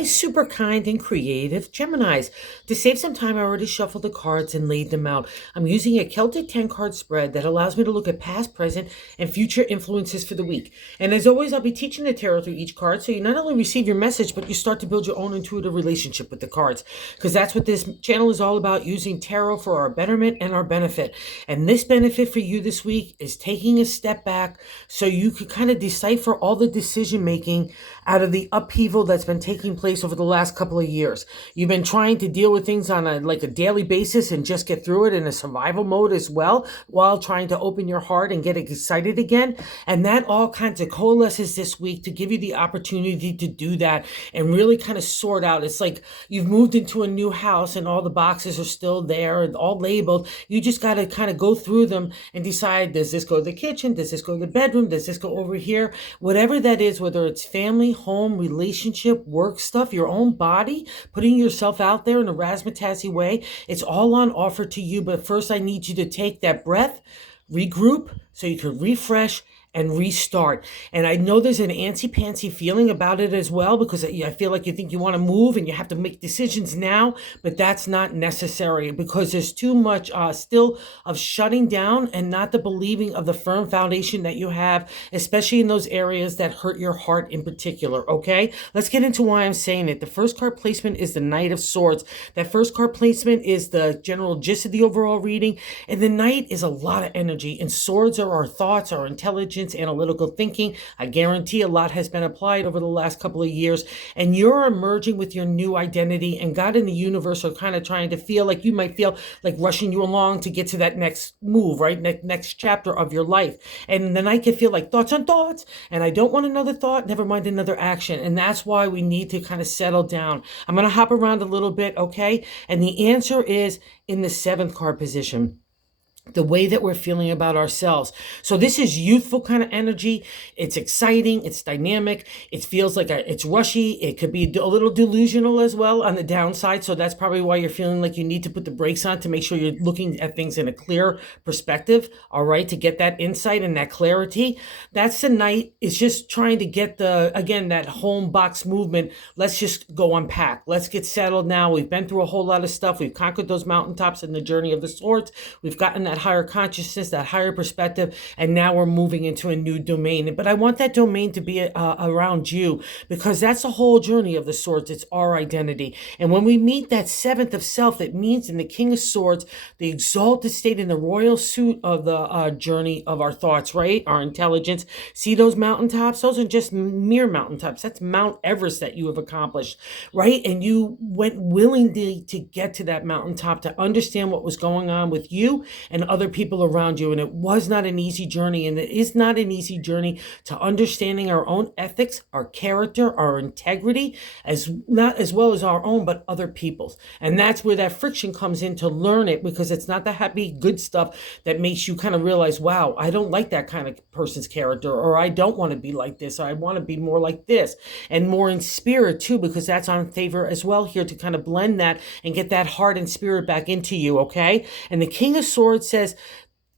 My super kind and creative Geminis. To save some time, I already shuffled the cards and laid them out. I'm using a Celtic 10 card spread that allows me to look at past, present, and future influences for the week. And as always, I'll be teaching the tarot through each card, so you not only receive your message, but you start to build your own intuitive relationship with the cards. Because that's what this channel is all about, using tarot for our betterment and our benefit. And this benefit for you this week is taking a step back so you could kind of decipher all the decision making out of the upheaval that's been taking place over the last couple of years. You've been trying to deal with things on a daily basis and just get through it in a survival mode as well, while trying to open your heart and get excited again. And that all kinds of coalesces this week to give you the opportunity to do that and really kind of sort out. It's like you've moved into a new house and all the boxes are still there and all labeled. You just got to kind of go through them and decide, does this go to the kitchen? Does this go to the bedroom? Does this go over here? Whatever that is, whether it's family, home, relationship, work stuff, your own body, putting yourself out there in a razzmatazzy way, it's all on offer to you. But first, I need you to take that breath, regroup so you can refresh and restart. And I know there's an antsy-pantsy feeling about it as well, because I feel like you think you want to move and you have to make decisions now, but that's not necessary, because there's too much still of shutting down and not the believing of the firm foundation that you have, especially in those areas that hurt your heart in particular, okay? Let's get into why I'm saying it. The first card placement is the Knight of Swords. That first card placement is the general gist of the overall reading, and the Knight is a lot of energy, and swords are our thoughts, our intelligence, analytical thinking. I guarantee a lot has been applied over the last couple of years, and you're emerging with your new identity, and God and the universe are kind of trying to feel like you might feel like rushing you along to get to that next move, right? Next chapter of your life. And then I can feel like thoughts on thoughts, and I don't want another thought, never mind another action. And that's why we need to kind of settle down. I'm going to hop around a little bit, okay? And the answer is in the seventh card position, the way that we're feeling about ourselves. So this is youthful kind of energy. It's exciting. It's dynamic. It feels like it's rushy. It could be a little delusional as well on the downside. So that's probably why you're feeling like you need to put the brakes on to make sure you're looking at things in a clear perspective. All right. To get that insight and that clarity. That's the Knight. It's just trying to get that home box movement. Let's just go unpack. Let's get settled now. We've been through a whole lot of stuff. We've conquered those mountaintops in the journey of the swords. We've gotten that higher consciousness, that higher perspective, and now we're moving into a new domain. But I want that domain to be around you, because that's the whole journey of the swords. It's our identity. And when we meet that seventh of self, it means in the King of Swords, the exalted state in the royal suit of the journey of our thoughts, right? Our intelligence. See those mountaintops? Those are just mere mountaintops. That's Mount Everest that you have accomplished, right? And you went willingly to get to that mountaintop, to understand what was going on with you and other people around you. And it was not an easy journey, and it is not an easy journey to understanding our own ethics, our character, our integrity, not as well as our own, but other people's. And that's where that friction comes in, to learn it, because it's not the happy, good stuff that makes you kind of realize, wow, I don't like that kind of person's character, or I don't want to be like this, or I want to be more like this, and more in spirit too, because that's on favor as well here, to kind of blend that and get that heart and spirit back into you, okay? And the King of Swords says,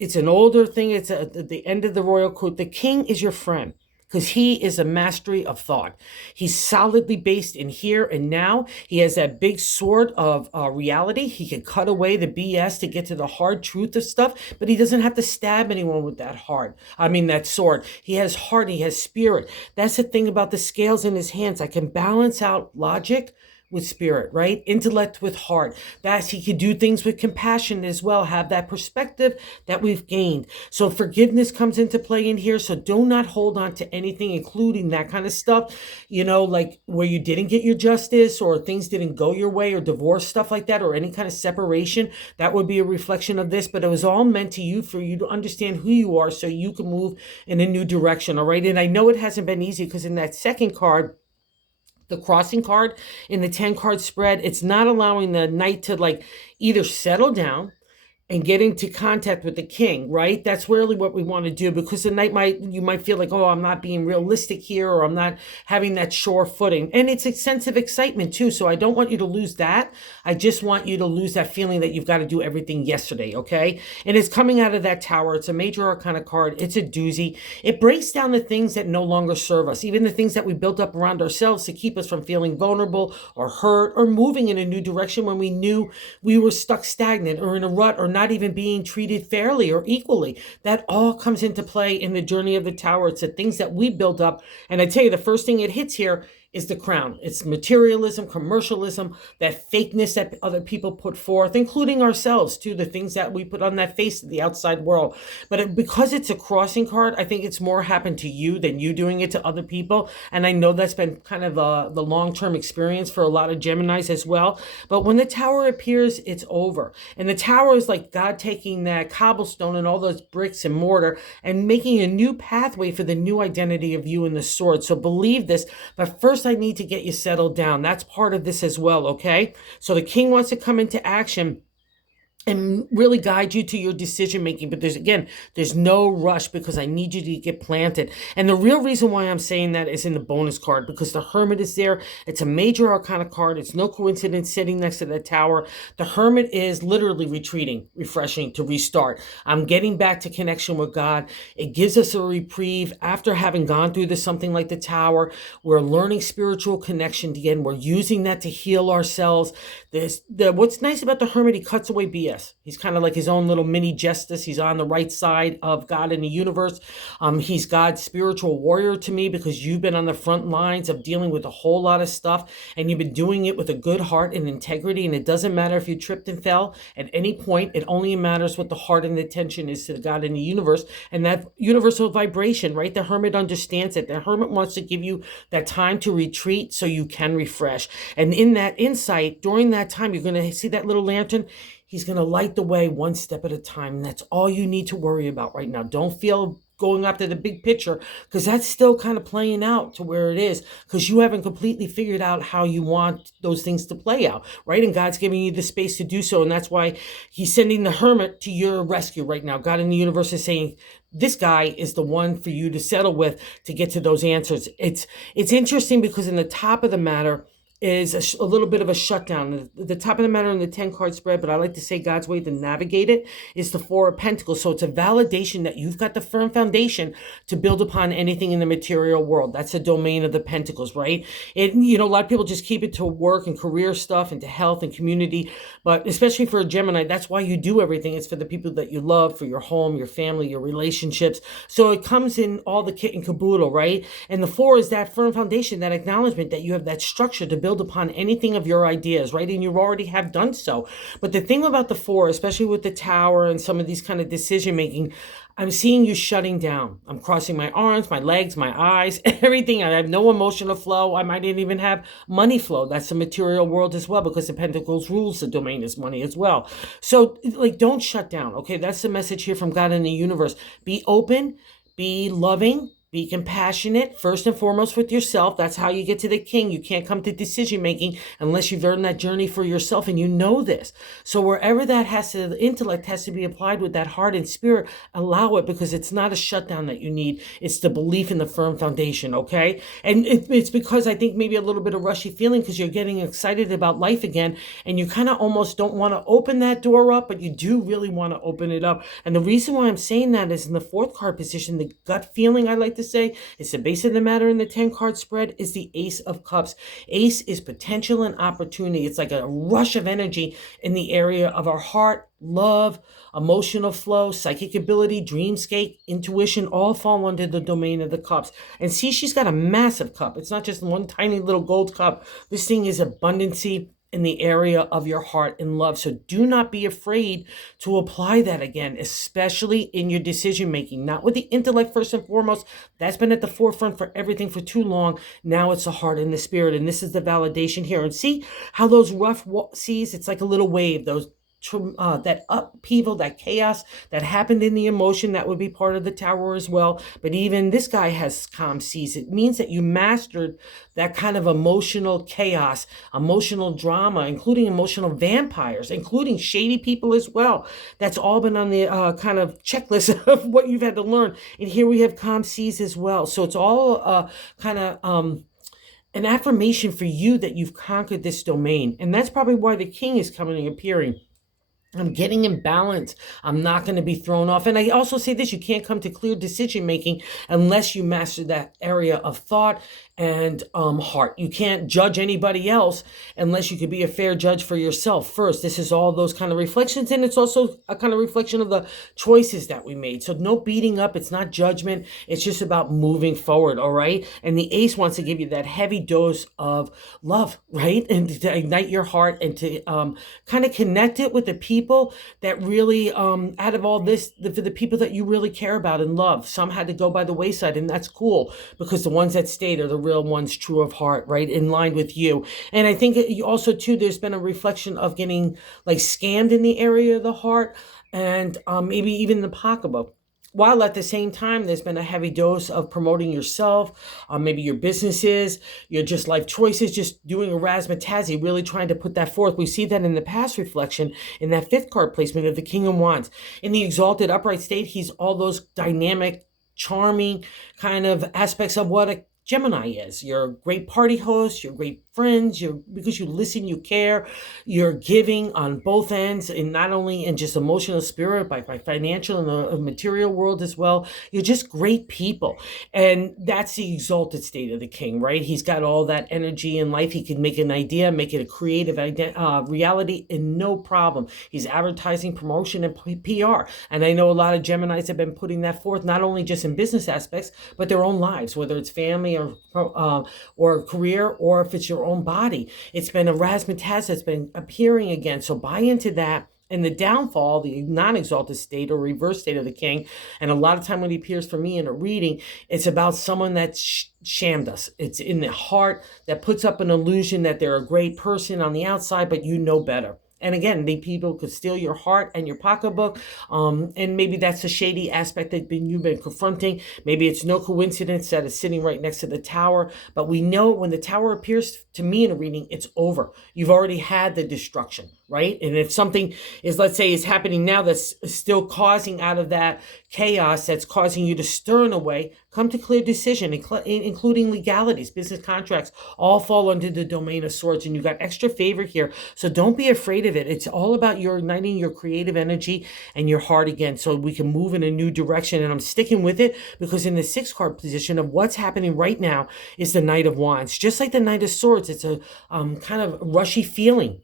it's an older thing. It's at the end of the royal quote. The king is your friend, because he is a mastery of thought. He's solidly based in here and now. He has that big sword of reality. He can cut away the BS to get to the hard truth of stuff, but he doesn't have to stab anyone with that sword. He has heart, he has spirit. That's the thing about the scales in his hands. I can balance out logic with spirit, right? Intellect with heart. That he could do things with compassion as well, have that perspective that we've gained. So forgiveness comes into play in here. So do not hold on to anything, including that kind of stuff, like where you didn't get your justice, or things didn't go your way, or divorce, stuff like that, or any kind of separation. That would be a reflection of this, but it was all meant to you, for you to understand who you are, so you can move in a new direction. All right. And I know it hasn't been easy, because in that second card, the crossing card in the 10 card spread, it's not allowing the Knight to either settle down and get into contact with the king, right? That's really what we want to do, because the night you might feel like, oh, I'm not being realistic here, or I'm not having that sure footing. And it's a sense of excitement too. So I don't want you to lose that. I just want you to lose that feeling that you've got to do everything yesterday, okay? And it's coming out of that tower. It's a major arcana card. It's a doozy. It breaks down the things that no longer serve us, even the things that we built up around ourselves to keep us from feeling vulnerable or hurt or moving in a new direction when we knew we were stuck stagnant or in a rut or not even being treated fairly or equally. That all comes into play in the journey of the tower. It's the things that we built up. And I tell you, the first thing it hits here is the crown. It's materialism, commercialism, that fakeness that other people put forth, including ourselves too, the things that we put on that face of the outside world. But because it's a crossing card, I think it's more happened to you than you doing it to other people. And I know that's been kind of the long-term experience for a lot of Geminis as well. But when the tower appears, it's over. And the tower is like God taking that cobblestone and all those bricks and mortar and making a new pathway for the new identity of you in the sword. So believe this, but first I need to get you settled down. That's part of this as well, okay? So the king wants to come into action and really guide you to your decision making. But there's no rush, because I need you to get planted. And the real reason why I'm saying that is in the bonus card, because the hermit is there. It's a major arcana card. It's no coincidence sitting next to that tower. The hermit is literally retreating, refreshing, to restart. I'm getting back to connection with God. It gives us a reprieve after having gone through something like the tower. We're learning spiritual connection again. We're using that to heal ourselves. What's nice about the hermit, he cuts away BS. He's kind of like his own little mini justice. He's on the right side of God in the universe. He's God's spiritual warrior to me, because you've been on the front lines of dealing with a whole lot of stuff, and you've been doing it with a good heart and integrity. And it doesn't matter if you tripped and fell at any point. It only matters what the heart and the intention is to God in the universe, and that universal vibration, right? The hermit understands it. The hermit wants to give you that time to retreat so you can refresh. And in that insight, during that time, you're going to see that little lantern. He's going to light the way one step at a time. And that's all you need to worry about right now. Don't feel going after the big picture, because that's still kind of playing out to where it is, because you haven't completely figured out how you want those things to play out, right? And God's giving you the space to do so. And that's why he's sending the hermit to your rescue right now. God in the universe is saying, this guy is the one for you to settle with to get to those answers. It's interesting, because in the top of the matter is a little bit of a shutdown. The top of the matter in the 10 card spread, but I like to say God's way to navigate it is the 4 of Pentacles. So it's a validation that you've got the firm foundation to build upon anything in the material world. That's the domain of the Pentacles, right? A lot of people just keep it to work and career stuff and to health and community, but especially for a Gemini, that's why you do everything. It's for the people that you love, for your home, your family, your relationships. So it comes in all the kit and caboodle, right? And the 4 is that firm foundation, that acknowledgement that you have that structure to build upon anything of your ideas, right? And you already have done so. But the thing about the 4, especially with the tower and some of these kind of decision making, I'm seeing you shutting down. I'm crossing my arms, my legs, my eyes, everything. I have no emotional flow. I might even have money flow. That's the material world as well, because the Pentacles rules the domain is money as well. So don't shut down. Okay. That's the message here from God in the universe. Be open, be loving, be compassionate, first and foremost with yourself. That's how you get to the king. You can't come to decision making unless you've earned that journey for yourself, and you know this. So wherever that the intellect has to be applied with that heart and spirit, allow it, because it's not a shutdown that you need. It's the belief in the firm foundation, okay? And it's because I think maybe a little bit of rushy feeling, because you're getting excited about life again, and you kind of almost don't want to open that door up, but you do really want to open it up. And the reason why I'm saying that is in the 4th card position, the gut feeling, I like to say, it's the base of the matter in the 10 card spread, is the Ace of Cups. Ace is potential and opportunity. It's like a rush of energy in the area of our heart, love, emotional flow, psychic ability, dreamscape, intuition, all fall under the domain of the cups. And see, she's got a massive cup. It's not just one tiny little gold cup. This thing is abundancy in the area of your heart and love. So do not be afraid to apply that again, especially in your decision making, not with the intellect first and foremost. That's been at the forefront for everything for too long. Now it's the heart and the spirit. And this is the validation here. And see how those rough seas, it's like a little wave. Those that upheaval, that chaos that happened in the emotion. That would be part of the Tower as well. But even this guy has calm seas. It means that you mastered that kind of emotional chaos, emotional drama, including emotional vampires, including shady people as well. That's all been on the kind of checklist of what you've had to learn. And here we have calm seas as well. So it's all kind of an affirmation for you that you've conquered this domain. And that's probably why the king is coming and appearing. I'm getting in balance. I'm not going to be thrown off. And I also say this, you can't come to clear decision making unless you master that area of thought and heart. You can't judge anybody else unless you could be a fair judge for yourself first. This is all those kind of reflections, and it's also a kind of reflection of the choices that we made. So no beating up. It's not judgment. It's just about moving forward, all right? And the ace wants to give you that heavy dose of love, right? And to ignite your heart and to kind of connect it with the people that really, out of all this, for the people that you really care about and love. Some had to go by the wayside, and that's cool, because the ones that stayed are the real ones, true of heart, right, in line with you. And I think you also too, there's been a reflection of getting like scammed in the area of the heart, and maybe even the pocketbook, while at the same time there's been a heavy dose of promoting yourself, maybe your businesses, your just life choices, just doing a razzmatazz, really trying to put that forth. We see that in the past reflection in that fifth card placement of the King of Wands. In the exalted upright state, he's all those dynamic, charming kind of aspects of what a Gemini is. You're a great party host, you're great friends, because you listen, you care, you're giving on both ends, and not only in just emotional spirit, by financial and the material world as well. You're just great people. And that's the exalted state of the king, right? He's got all that energy in life. He can make an idea, make it a creative reality in no problem. He's advertising, promotion, and PR. And I know a lot of Geminis have been putting that forth, not only just in business aspects, but their own lives, whether it's family or career, or if it's your own body. It's been a razzmatazz that's been appearing again. So buy into that. And the downfall, the non-exalted state or reverse state of the king, and a lot of time when he appears for me in a reading, it's about someone that's shammed us. It's in the heart that puts up an illusion that they're a great person on the outside, but you know better. And again, the people could steal your heart and your pocketbook. And maybe that's a shady aspect that you've been confronting. Maybe it's no coincidence that it's sitting right next to the tower. But we know when the tower appears to me in a reading, it's over. You've already had the destruction, right? And if something is, let's say, is happening now that's still causing out of that chaos, that's causing you to stir in a way, come to clear decision, including legalities, business contracts, all fall under the domain of swords, and you got extra favor here. So don't be afraid of it. It's all about your igniting your creative energy and your heart again, so we can move in a new direction. And I'm sticking with it because in the 6 card position of what's happening right now is the Knight of Wands. Just like the Knight of Swords, it's a kind of rushy feeling.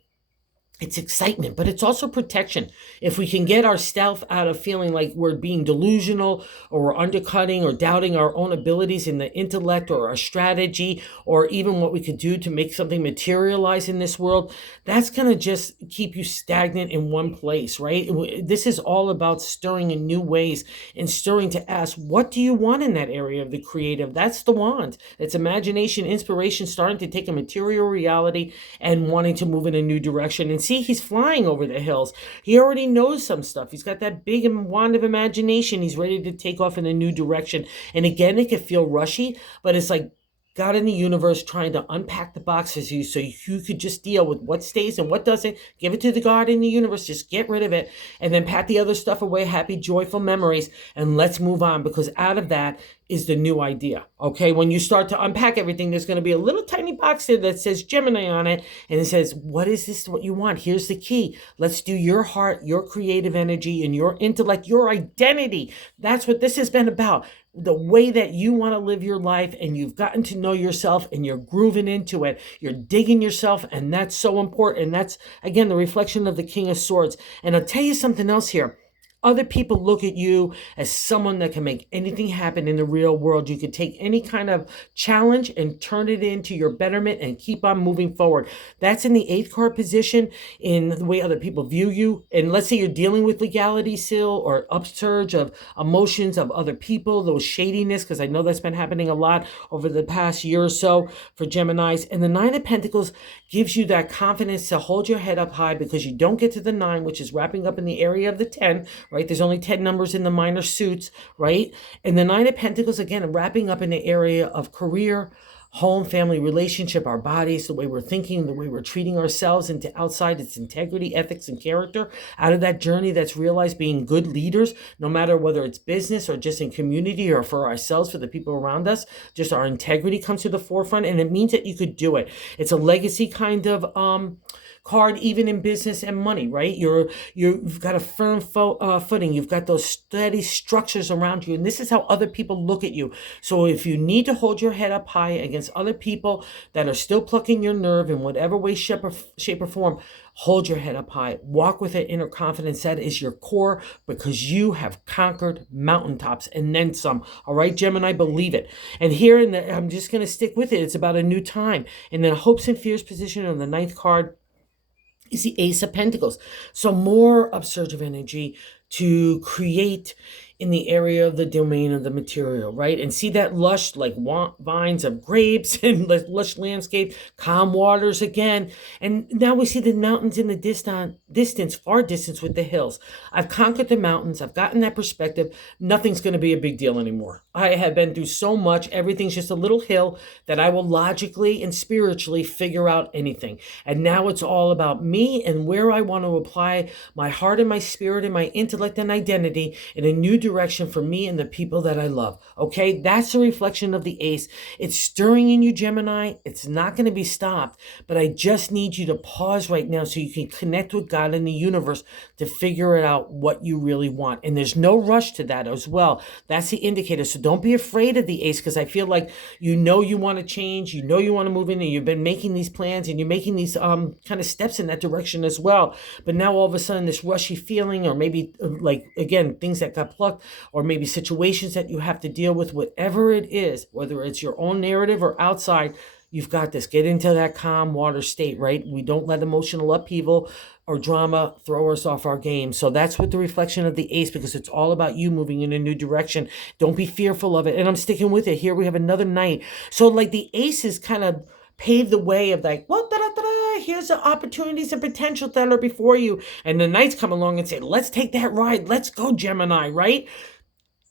It's excitement, but it's also protection. If we can get ourselves out of feeling like we're being delusional, or we're undercutting or doubting our own abilities in the intellect or our strategy, or even what we could do to make something materialize in this world, that's going to just keep you stagnant in one place, right? This is all about stirring in new ways and stirring to ask, what do you want in that area of the creative? That's the wand. It's imagination, inspiration, starting to take a material reality and wanting to move in a new direction. And see, he's flying over the hills. He already knows some stuff. He's got that big wand of imagination. He's ready to take off in a new direction. And again, it could feel rushy, but it's like God in the universe trying to unpack the boxes so you could just deal with what stays and what doesn't. Give it to the God in the universe. Just get rid of it. And then pat the other stuff away. Happy, joyful memories. And let's move on, because out of that is the new idea. Okay, when you start to unpack everything, there's going to be a little tiny box there that says Gemini on it. And it says, what is this, what you want? Here's the key. Let's do your heart, your creative energy, and your intellect, your identity. That's what this has been about. The way that you want to live your life, and you've gotten to know yourself, and you're grooving into it. You're digging yourself, and that's so important. And that's, again, the reflection of the King of Swords. And I'll tell you something else here. Other people look at you as someone that can make anything happen in the real world. You can take any kind of challenge and turn it into your betterment and keep on moving forward. That's in the eighth card position in the way other people view you. And let's say you're dealing with legality still or upsurge of emotions of other people, those shadiness, because I know that's been happening a lot over the past year or so for Geminis. And the Nine of Pentacles gives you that confidence to hold your head up high because you don't get to the 9, which is wrapping up in the area of the 10, right? There's only 10 numbers in the minor suits, right? And the Nine of Pentacles, again, wrapping up in the area of career, home, family, relationship, our bodies, the way we're thinking, the way we're treating ourselves, into outside, it's integrity, ethics, and character. Out of that journey that's realized being good leaders, no matter whether it's business or just in community or for ourselves, for the people around us, just our integrity comes to the forefront, and it means that you could do it. It's a legacy kind of card, even in business and money, right? You've got a firm footing. You've got those steady structures around you, and this is how other people look at you. So if you need to hold your head up high against other people that are still plucking your nerve in whatever way, shape, or form, hold your head up high. Walk with that inner confidence. That is your core, because you have conquered mountaintops and then some. All right, Gemini, believe it. And here, I'm just going to stick with it. It's about a new time. And then hopes and fears position on the 9th card is the Ace of Pentacles. So more upsurge of energy to create in the area of the domain of the material, right? And see that lush, like vines of grapes and lush landscape, calm waters again. And now we see the mountains in the distance, far distance with the hills. I've conquered the mountains. I've gotten that perspective. Nothing's going to be a big deal anymore. I have been through so much. Everything's just a little hill that I will logically and spiritually figure out anything. And now it's all about me and where I want to apply my heart and my spirit and my intellect and identity in a new direction for me and the people that I love. Okay, that's the reflection of the Ace. It's stirring in you, Gemini. It's not going to be stopped, but I just need you to pause right now so you can connect with God and the universe to figure it out what you really want. And there's no rush to that as well. That's the indicator. So don't be afraid of the Ace, because I feel like you want to change, you want to move in, and you've been making these plans and you're making these kind of steps in that direction as well. But now all of a sudden this rushy feeling, or maybe like, again, things that got plucked, or maybe situations that you have to deal with, whatever it is, whether it's your own narrative or outside, you've got this. Get into that calm water state, right? We don't let emotional upheaval or drama throw us off our game. So that's what the reflection of the Ace, because it's all about you moving in a new direction. Don't be fearful of it. And I'm sticking with it. Here we have another Knight. So like the Ace is kind of paved the way of like, what, here's the opportunities and potential that are before you. And the Knights come along and say, let's take that ride. Let's go, Gemini, right?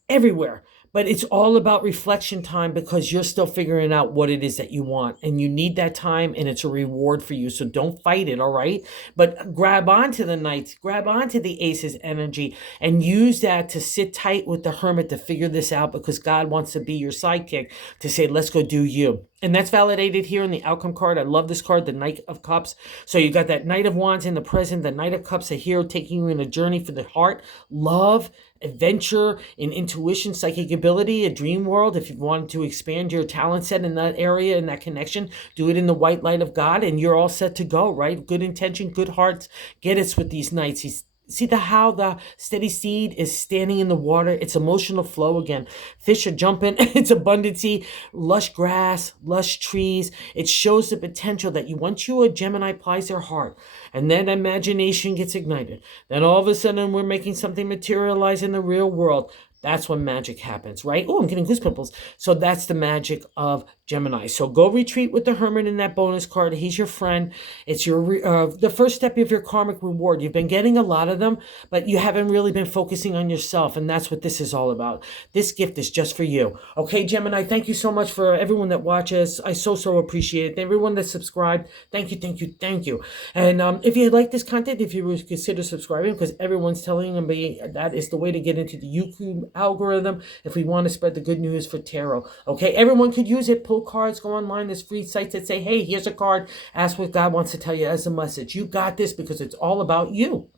Everywhere. But it's all about reflection time, because you're still figuring out what it is that you want, and you need that time, and it's a reward for you. So don't fight it, all right? But grab onto the Knights, grab onto the Ace's energy, and use that to sit tight with the Hermit to figure this out, because God wants to be your sidekick to say, let's go do you. And that's validated here in the outcome card. I love this card, the Knight of Cups. So you got that Knight of Wands in the present, the Knight of Cups, a hero taking you in a journey for the heart, love, adventure, in intuition, psychic ability, a dream world. If you wanted to expand your talent set in that area, in that connection, do it in the white light of God, and you're all set to go, right? Good intention, good hearts. Get it with these Knights. See how the steady seed is standing in the water. It's emotional flow again. Fish are jumping. It's abundancy, lush grass, lush trees. It shows the potential that once a Gemini applies their heart, and then imagination gets ignited, then all of a sudden we're making something materialize in the real world. That's when magic happens, right? Oh, I'm getting goosebumps. So that's the magic of Gemini. So go retreat with the Hermit in that bonus card. He's your friend. It's your the first step of your karmic reward. You've been getting a lot of them, but you haven't really been focusing on yourself, and that's what this is all about. This gift is just for you. Okay, Gemini, thank you so much for everyone that watches. I so appreciate it. Everyone that subscribed, thank you. And if you like this content, if you would consider subscribing, because everyone's telling me that is the way to get into the YouTube algorithm if we want to spread the good news for tarot. Okay, everyone could use it. Pull cards, go online. There's free sites that say, hey, here's a card. Ask what God wants to tell you as a message. You got this, because it's all about you.